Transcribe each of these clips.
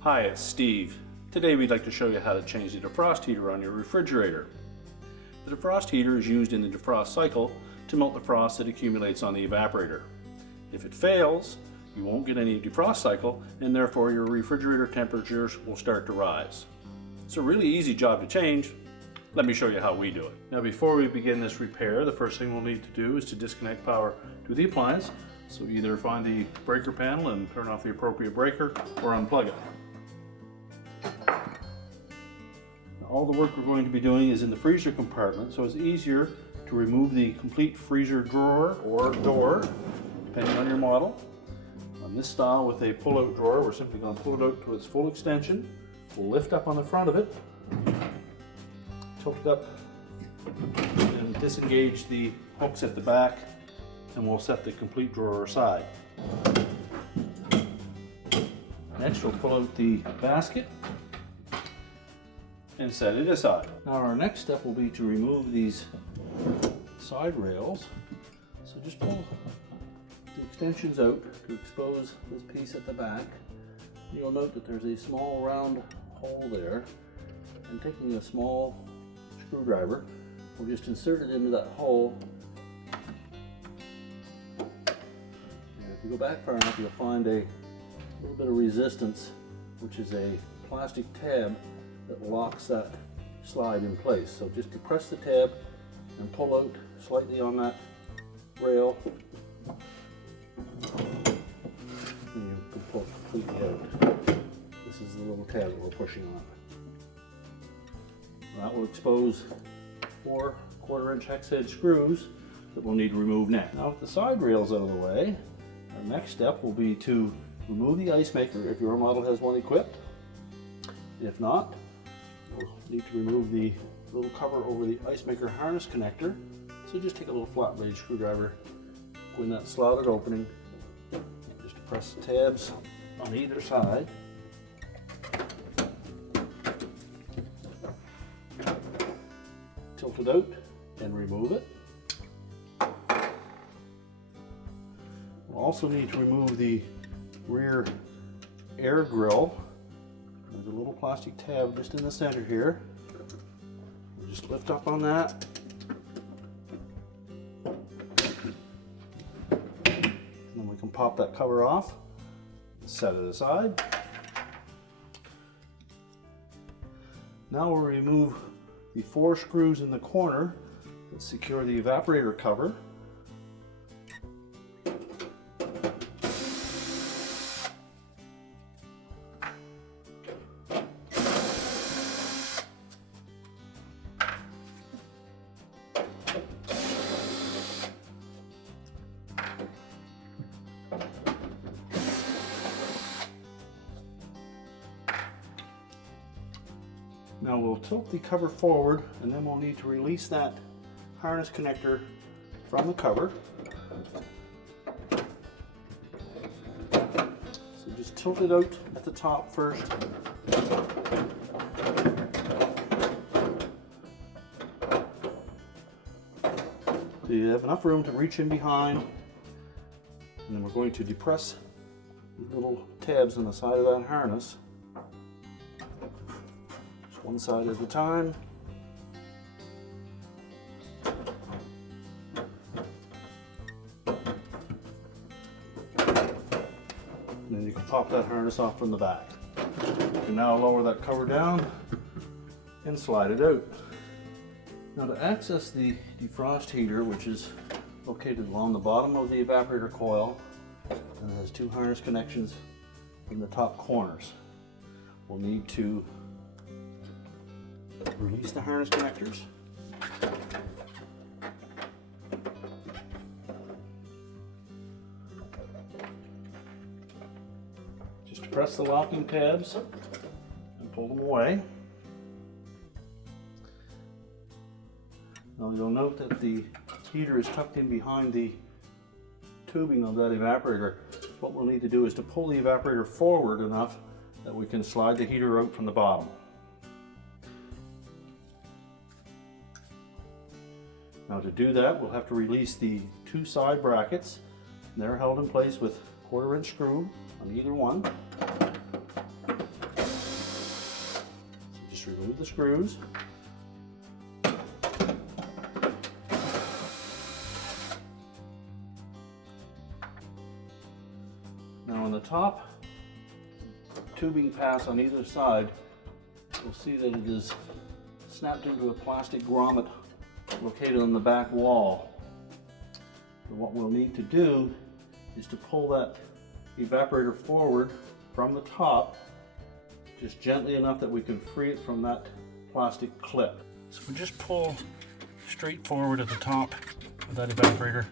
Hi, it's Steve. Today we'd like to show you how to change the defrost heater on your refrigerator. The defrost heater is used in the defrost cycle to melt the frost that accumulates on the evaporator. If it fails, you won't get any defrost cycle, and therefore your refrigerator temperatures will start to rise. It's a really easy job to change. Let me show you how we do it. Now, before we begin this repair, the first thing we'll need to do is to disconnect power to the appliance. So either find the breaker panel and turn off the appropriate breaker, or unplug it. All the work we're going to be doing is in the freezer compartment, so it's easier to remove the complete freezer drawer or door, depending on your model. On this style with a pull-out drawer, we're simply going to pull it out to its full extension. We'll lift up on the front of it, tilt it up, and disengage the hooks at the back, and we'll set the complete drawer aside. Next, we'll pull out the basket and set it aside. Now our next step will be to remove these side rails. So just pull the extensions out to expose this piece at the back. You'll note that there's a small round hole there, and taking a small screwdriver, we'll just insert it into that hole. And if you go back far enough, you'll find a little bit of resistance, which is a plastic tab that locks that slide in place. So just depress the tab and pull out slightly on that rail, and you can pull it completely out. This is the little tab that we're pushing on. That will expose 4 1/4-inch hex head screws that we'll need to remove next. Now with the side rails out of the way, our next step will be to remove the ice maker if your model has one equipped. If not, we'll need to remove the little cover over the ice maker harness connector. So just take a little flat blade screwdriver, go in that slotted opening, just depress the tabs on either side. Tilt it out and remove it. We'll also need to remove the rear air grill. There's a little plastic tab just in the center here. We'll just lift up on that. And then we can pop that cover off and set it aside. Now we'll remove the 4 screws in the corner that secure the evaporator cover. Now we'll tilt the cover forward, and then we'll need to release that harness connector from the cover. So just tilt it out at the top first. So you have enough room to reach in behind, and then we're going to depress these little tabs on the side of that harness. One side at a time. And then you can pop that harness off from the back. You can now lower that cover down and slide it out. Now to access the defrost heater, which is located along the bottom of the evaporator coil, and it has 2 harness connections in the top corners, we'll need to release the harness connectors. Just depress the locking tabs and pull them away. Now you'll note that the heater is tucked in behind the tubing of that evaporator. What we'll need to do is to pull the evaporator forward enough that we can slide the heater out from the bottom. Now to do that, we'll have to release the two side brackets. They're held in place with 1/4 inch screw on either one. So just remove the screws. Now on the top tubing pass on either side, you'll see that it is snapped into a plastic grommet located on the back wall. So what we'll need to do is to pull that evaporator forward from the top, just gently enough that we can free it from that plastic clip. So we just pull straight forward at the top of that evaporator,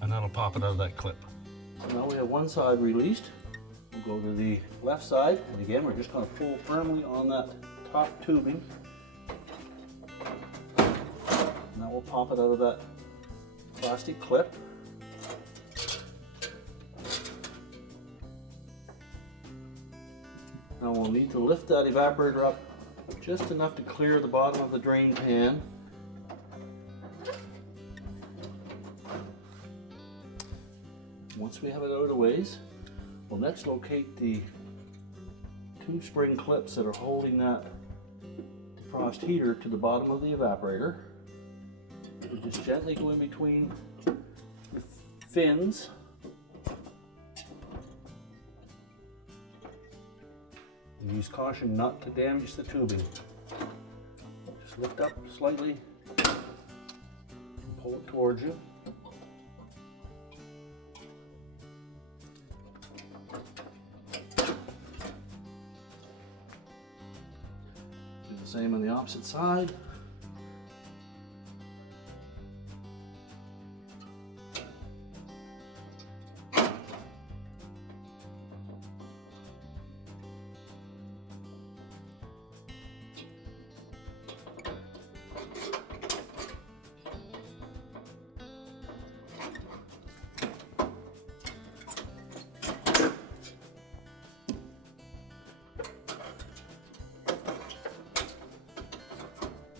and that'll pop it out of that clip. So now we have one side released. We'll go to the left side, and again we're just going to pull firmly on that top tubing, and that will pop it out of that plastic clip. Now we'll need to lift that evaporator up just enough to clear the bottom of the drain pan. Once we have it out of the ways, we'll next locate the two spring clips that are holding that defrost heater to the bottom of the evaporator. We just gently go in between the fins. And use caution not to damage the tubing. Just lift up slightly and pull it towards you. Do the same on the opposite side.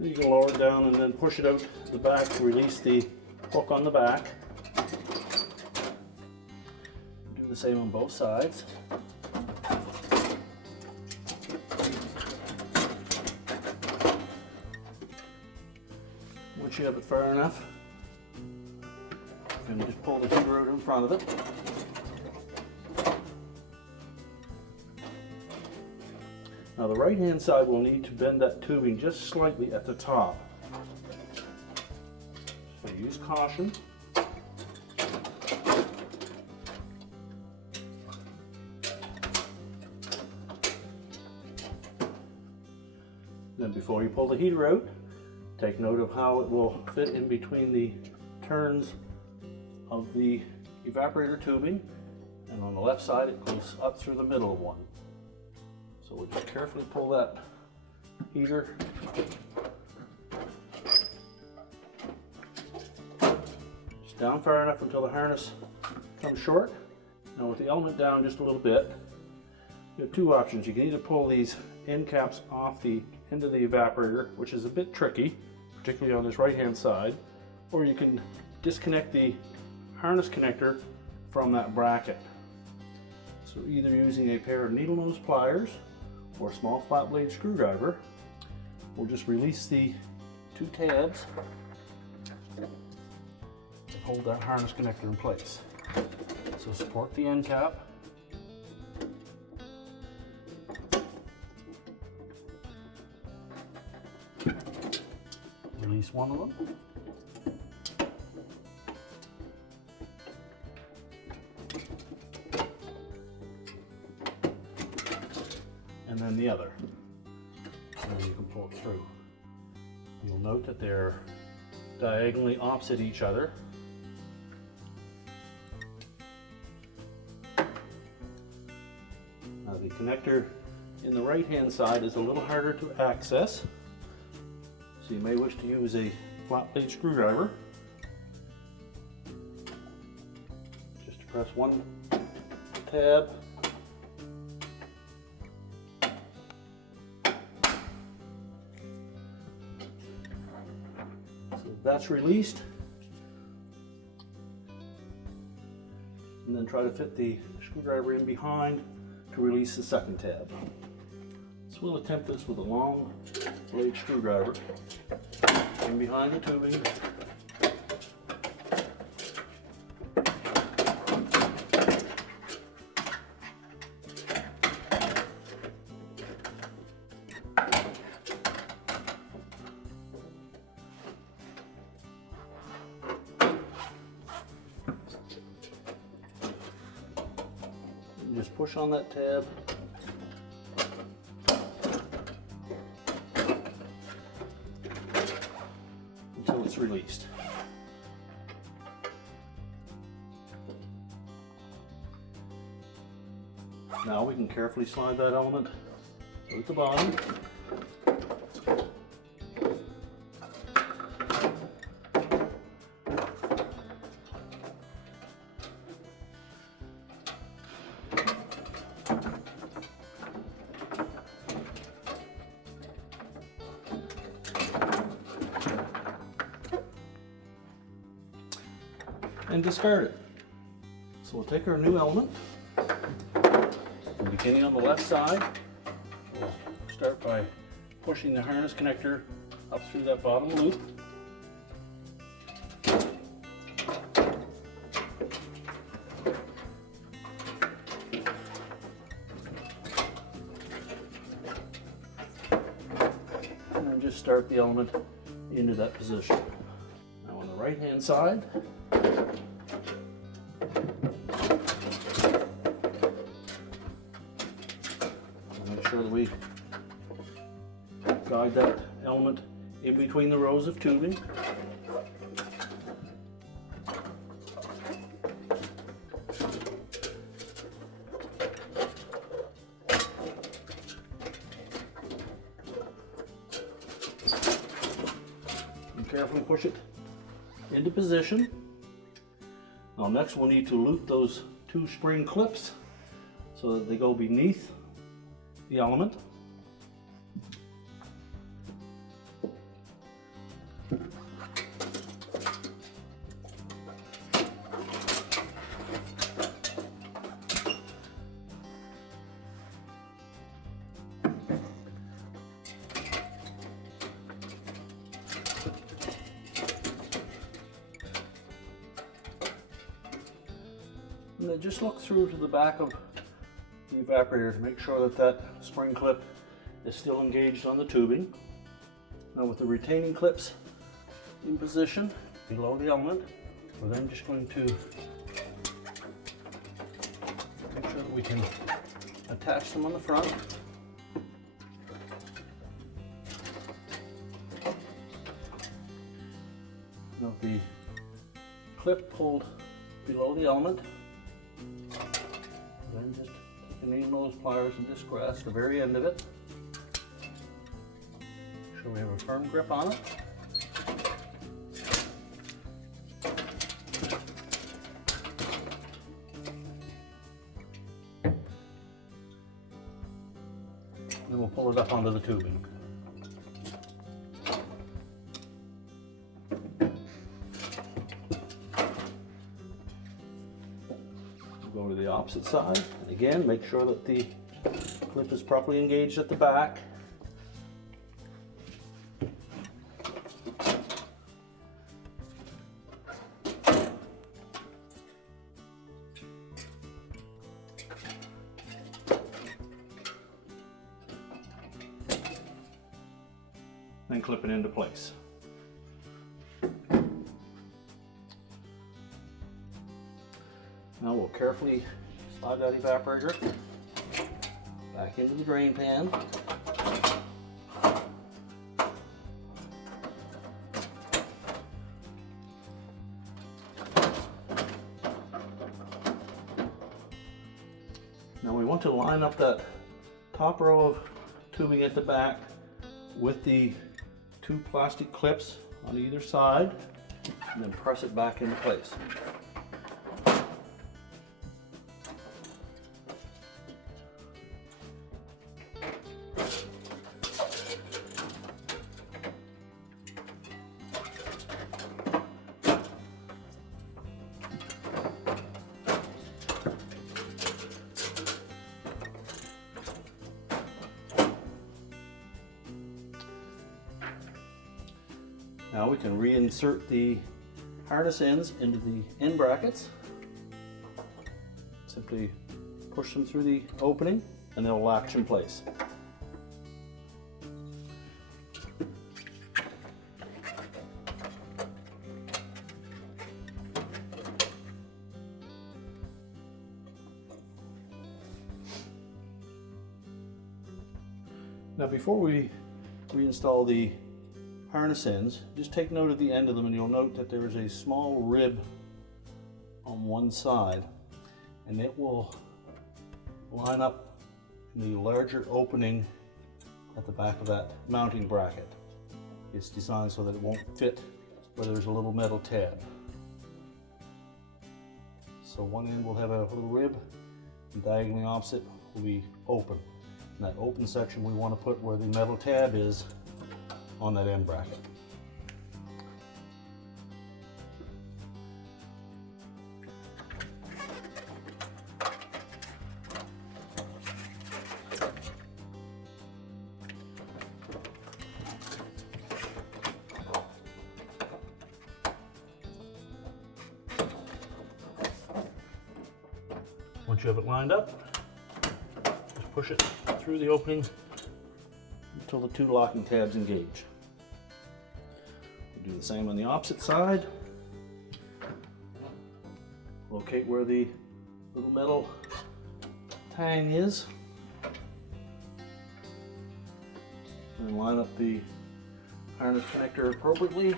You can lower it down and then push it out the back to release the hook on the back. Do the same on both sides. Once you have it far enough, you can just pull the heater out in front of it. Now the right hand side will need to bend that tubing just slightly at the top. So use caution. Then before you pull the heater out, take note of how it will fit in between the turns of the evaporator tubing, and on the left side it goes up through the middle of one. So we'll just carefully pull that heater just down far enough until the harness comes short. Now with the element down just a little bit, you have two options. You can either pull these end caps off the end of the evaporator, which is a bit tricky, particularly on this right hand side, or you can disconnect the harness connector from that bracket. So either using a pair of needle nose pliers or a small flat blade screwdriver, we'll just release the two tabs and hold that harness connector in place. So support the end cap, release one of them, and then the other, and then you can pull it through. You'll note that they're diagonally opposite each other. Now the connector in the right hand side is a little harder to access, so you may wish to use a flat blade screwdriver just to press one tab that's released, and then try to fit the screwdriver in behind to release the second tab. So we'll attempt this with a long blade screwdriver in behind the tubing. And just push on that tab until it's released. Now we can carefully slide that element out the bottom. And discard it. So we'll take our new element, and beginning on the left side, we'll start by pushing the harness connector up through that bottom loop. And then just start the element into that position. Now on the right hand side, make sure that we guide that element in between the rows of tubing. And carefully push it into position. Now next we'll need to loop those two spring clips so that they go beneath the element. And then just look through to the back of the evaporator to make sure that that spring clip is still engaged on the tubing. Now with the retaining clips in position below the element, we're then just going to make sure that we can attach them on the front. Now with the clip pulled below the element, then just take the needle nose pliers and just grasp the very end of it. Make sure we have a firm grip on it. And then we'll pull it up onto the tubing. Go to the opposite side, and again make sure that the clip is properly engaged at the back. Then clip it into place. Now we'll carefully slide that evaporator back into the drain pan. Now we want to line up that top row of tubing at the back with the two plastic clips on either side, and then press it back into place. Now we can reinsert the harness ends into the end brackets. Simply push them through the opening and they'll latch in place. Now before we reinstall the harness ends, just take note of the end of them, and you'll note that there is a small rib on one side, and it will line up in the larger opening at the back of that mounting bracket. It's designed so that it won't fit where there's a little metal tab. So one end will have a little rib, and diagonally opposite will be open. In that open section we want to put where the metal tab is on that end bracket. Once you have it lined up, just push it through the opening until the two locking tabs engage. We'll do the same on the opposite side. Locate where the little metal tang is, and line up the harness connector appropriately.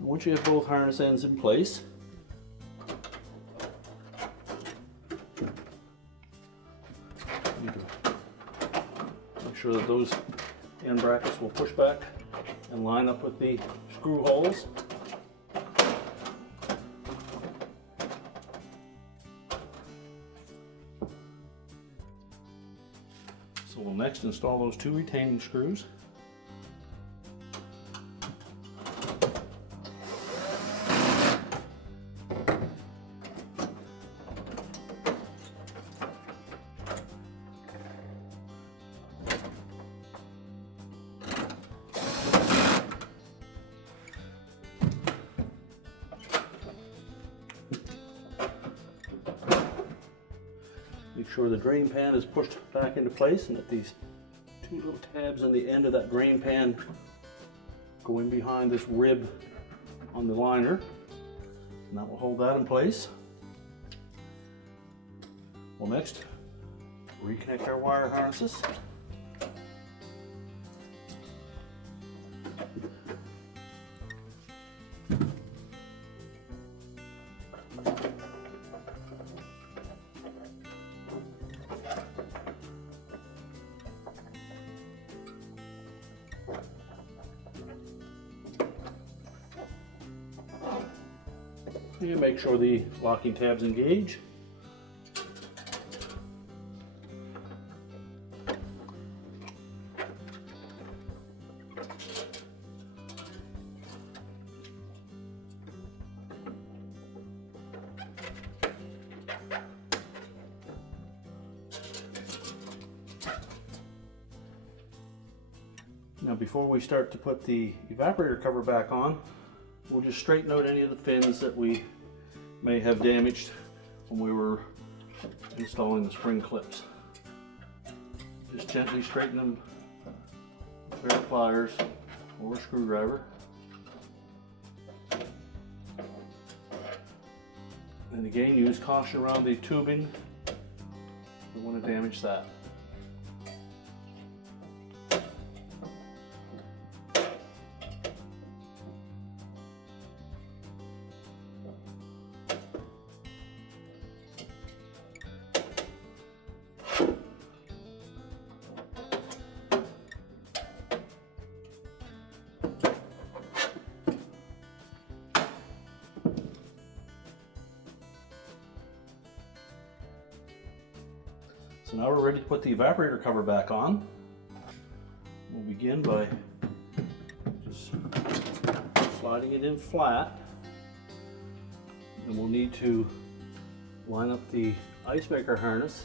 Once you have both harness ends in place, you can make sure that those end brackets will push back and line up with the screw holes. So we'll next install those two retaining screws. Make sure the drain pan is pushed back into place and that these two little tabs on the end of that drain pan go in behind this rib on the liner, and that will hold that in place. We'll next reconnect our wire harnesses. You make sure the locking tabs engage. Now before we start to put the evaporator cover back on, we'll just straighten out any of the fins that we may have damaged when we were installing the spring clips. Just gently straighten them with a pair of pliers or a screwdriver. And again, use caution around the tubing. We want to damage that. So now we're ready to put the evaporator cover back on. We'll begin by just sliding it in flat. And we'll need to line up the ice maker harness.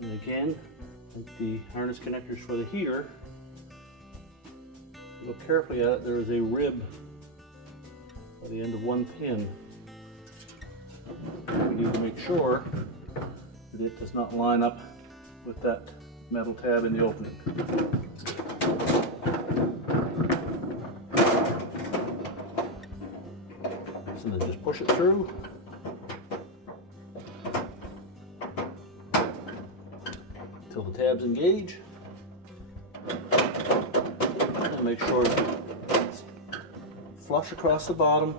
And again, like the harness connectors for the heater, look carefully at it, there is a rib by the end of one pin. We need to make sure that it does not line up with that metal tab in the opening. So then just push it through. Until the tabs engage. And make sure it's flush across the bottom.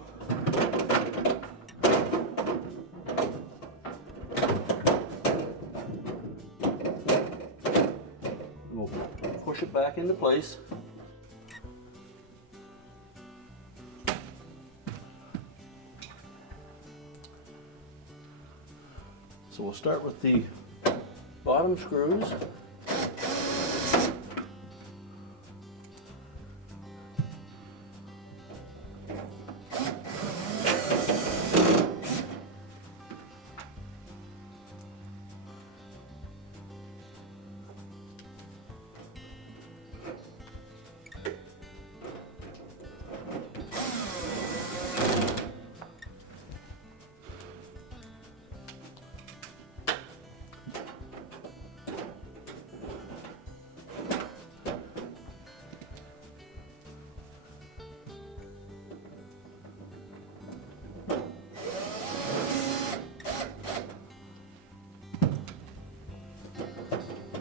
We'll push it back into place. So we'll start with the bottom screws.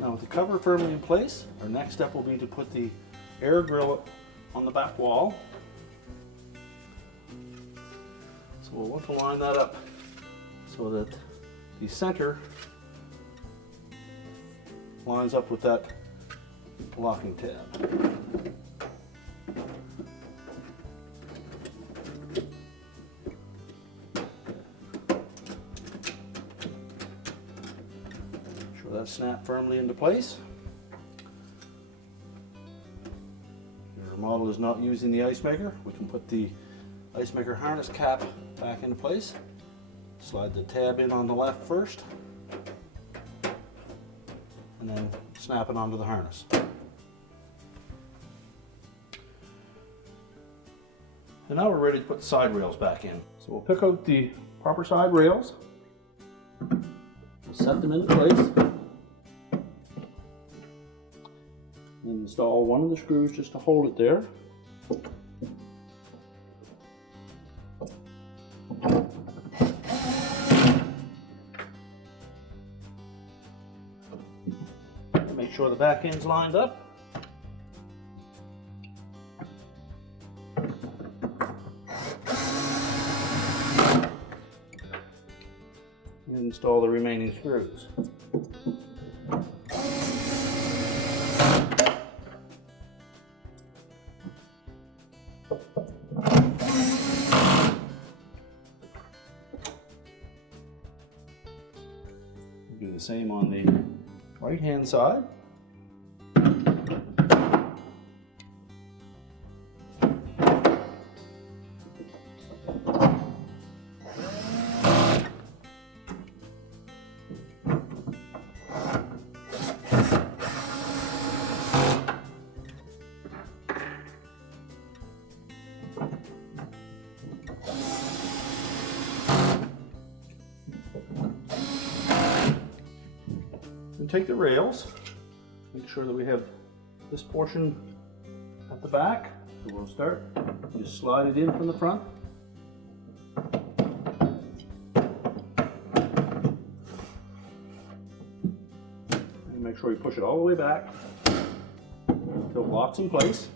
Now with the cover firmly in place, our next step will be to put the air grill on the back wall. So we'll want to line that up so that the center lines up with that locking tab. That snap firmly into place. If your model is not using the ice maker, we can put the ice maker harness cap back into place. Slide the tab in on the left first, and then snap it onto the harness. And now we're ready to put the side rails back in. So we'll pick out the proper side rails, we'll set them into place. And install one of the screws just to hold it there. And make sure the back end's lined up. And install the remaining screws. Do the same on the right hand side. Take the rails, make sure that we have this portion at the back. So we'll start, just slide it in from the front. And make sure you push it all the way back until it locks in place.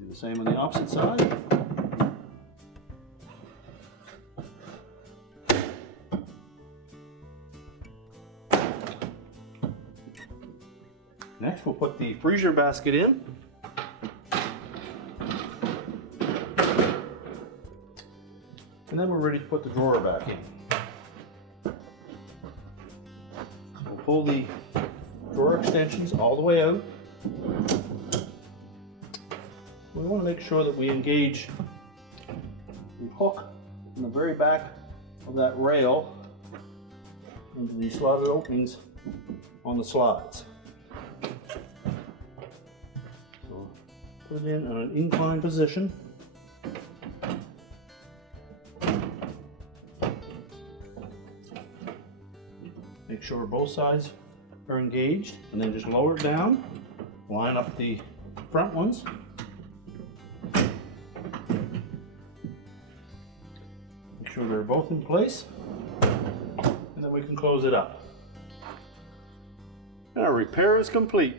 Do the same on the opposite side. Next, we'll put the freezer basket in. And then we're ready to put the drawer back in. pull the drawer extensions all the way out. We want to make sure that we engage the hook in the very back of that rail into these slotted openings on the slides. So put it in an inclined position. Make sure both sides are engaged, and then just lower it down. Line up the front ones. Make sure they're both in place, and then we can close it up. Our repair is complete.